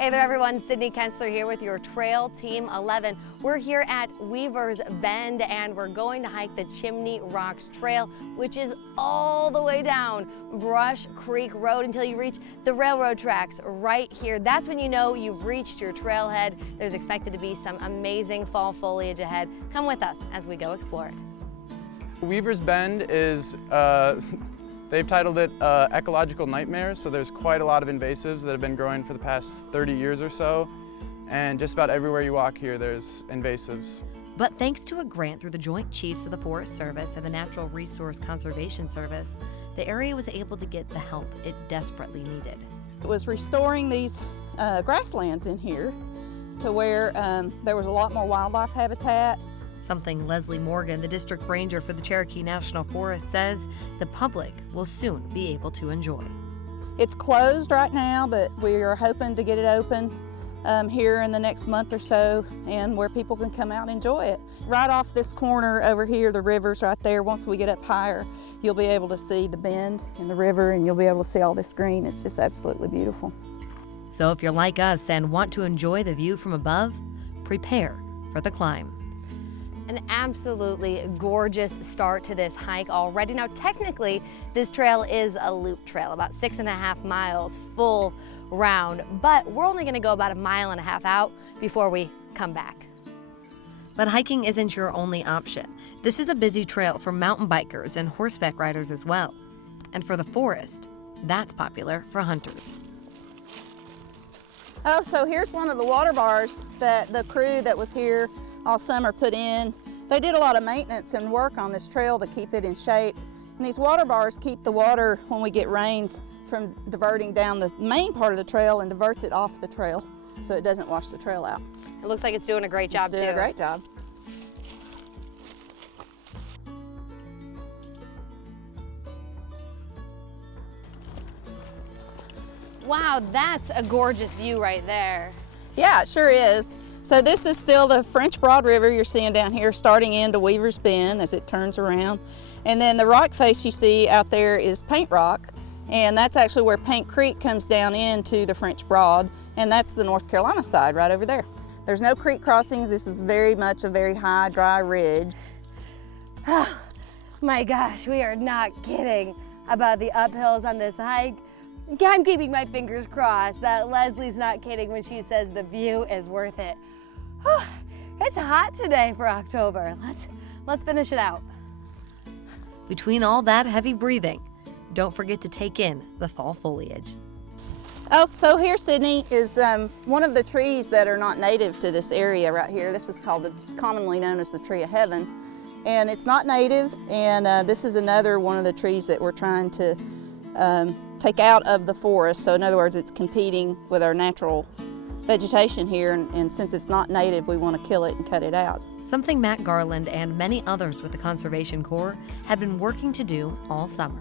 Hey there everyone, Sydney Kensler here with your Trail Team 11. We're here at Weaver's Bend and we're going to hike the Chimney Rocks Trail, which is all the way down Brush Creek Road until you reach the railroad tracks right here. That's when you know you've reached your trailhead. There's expected to be some amazing fall foliage ahead. Come with us as we go explore it. Weaver's Bend is they've titled it Ecological Nightmare, so there's quite a lot of invasives that have been growing for the past 30 years or so, and just about everywhere you walk here there's invasives. But thanks to a grant through the Joint Chiefs of the Forest Service and the Natural Resource Conservation Service, the area was able to get the help it desperately needed. It was restoring these grasslands in here to where there was a lot more wildlife habitat. Something Leslie Morgan, the district ranger for the Cherokee National Forest, says the public will soon be able to enjoy. It's closed right now, but we are hoping to get it open here in the next month or so, and where people can come out and enjoy it. Right off this corner over here, the river's right there. Once we get up higher, you'll be able to see the bend and the river, and you'll be able to see all this green. It's just absolutely beautiful. So if you're like us and want to enjoy the view from above, prepare for the climb. An absolutely gorgeous start to this hike already. Now, technically, this trail is a loop trail, about 6.5 miles full round, but we're only gonna go about 1.5 miles out before we come back. But hiking isn't your only option. This is a busy trail for mountain bikers and horseback riders as well. And for the forest, that's popular for hunters. Oh, so here's one of the water bars that the crew that was here all summer put in. They did a lot of maintenance and work on this trail to keep it in shape. And these water bars keep the water, when we get rains, from diverting down the main part of the trail and diverts it off the trail so it doesn't wash the trail out. It looks like it's doing a great job too. It's doing a great job. Wow, that's a gorgeous view right there. Yeah, it sure is. So this is still the French Broad River you're seeing down here, starting into Weaver's Bend as it turns around. And then the rock face you see out there is Paint Rock, and that's actually where Paint Creek comes down into the French Broad, and that's the North Carolina side right over there. There's no creek crossings. This is very much a very high, dry ridge. Oh my gosh, we are not kidding about the uphills on this hike. I'm keeping my fingers crossed that Leslie's not kidding when she says the view is worth it. Whew, it's hot today for October. Let's finish it out. Between all that heavy breathing, don't forget to take in the fall foliage. Oh, so here, Sydney, is one of the trees that are not native to this area right here. This is called commonly known as the tree of heaven. And it's not native, and this is another one of the trees that we're trying to take out of the forest. So in other words, it's competing with our natural vegetation here, and since it's not native, we want to kill it and cut it out. Something Matt Garland and many others with the Conservation Corps have been working to do all summer.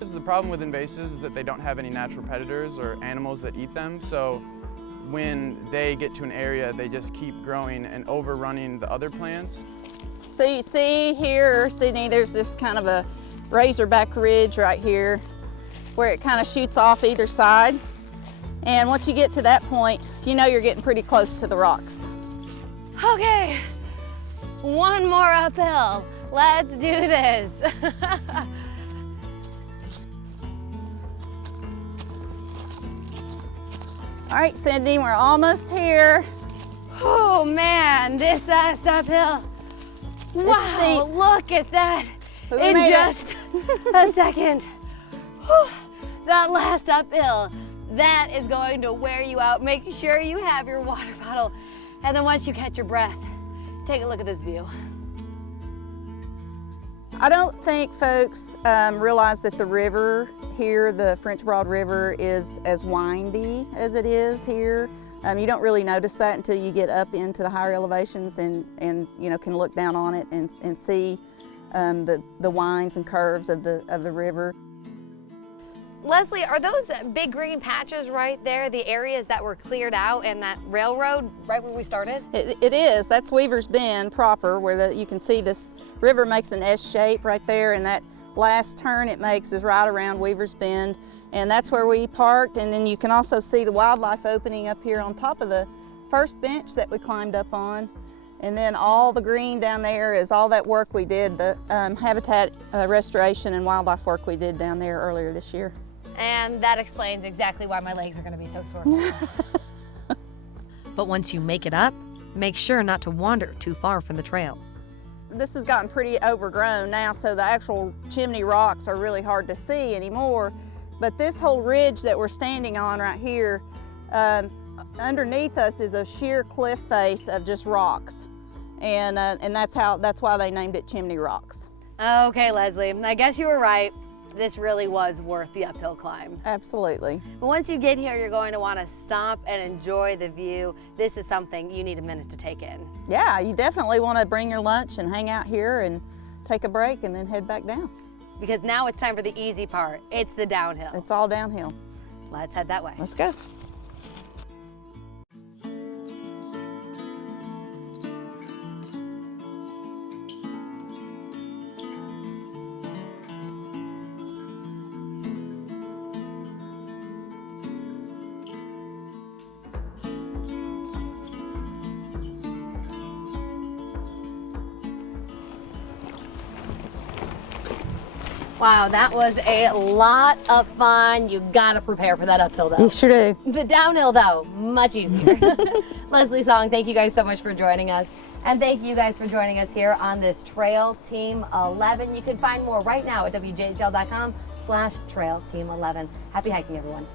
The problem with invasives is that they don't have any natural predators or animals that eat them, so when they get to an area, they just keep growing and overrunning the other plants. So you see here, Sydney, there's this kind of a razorback ridge right here where it kind of shoots off either side. And once you get to that point, you know you're getting pretty close to the rocks. Okay, one more uphill. Let's do this. All right, Cindy, we're almost here. Oh man, this last uphill. Wow, steep. Look at that. We In made just a second. Whew, that last uphill, that is going to wear you out. Make sure you have your water bottle. And then once you catch your breath, take a look at this view. I don't think folks realize that the river here, the French Broad River, is as windy as it is here. You don't really notice that until you get up into the higher elevations and you know, can look down on it and see the winds and curves of the river. Leslie, are those big green patches right there the areas that were cleared out and that railroad right where we started? It is. That's Weaver's Bend proper, where you can see this river makes an S shape right there, and that last turn it makes is right around Weaver's Bend. And that's where we parked, and then you can also see the wildlife opening up here on top of the first bench that we climbed up on. And then all the green down there is all that work we did, the habitat restoration and wildlife work we did down there earlier this year. And that explains exactly why my legs are going to be so sore. But once you make it up, make sure not to wander too far from the trail. This has gotten pretty overgrown now, so the actual chimney rocks are really hard to see anymore. But this whole ridge that we're standing on right here, underneath us is a sheer cliff face of just rocks. And that's why they named it Chimney Rocks. Okay, Leslie, I guess you were right. This really was worth the uphill climb. Absolutely. But once you get here, you're going to want to stop and enjoy the view. This is something you need a minute to take in. Yeah, you definitely want to bring your lunch and hang out here and take a break and then head back down. Because now it's time for the easy part. It's the downhill. It's all downhill. Let's head that way. Let's go. Wow, that was a lot of fun. You gotta prepare for that uphill though. You sure do. The downhill though, much easier. Leslie Song, thank you guys so much for joining us. And thank you guys for joining us here on this Trail Team 11. You can find more right now at wjhl.com/Trail Team 11. Happy hiking, everyone.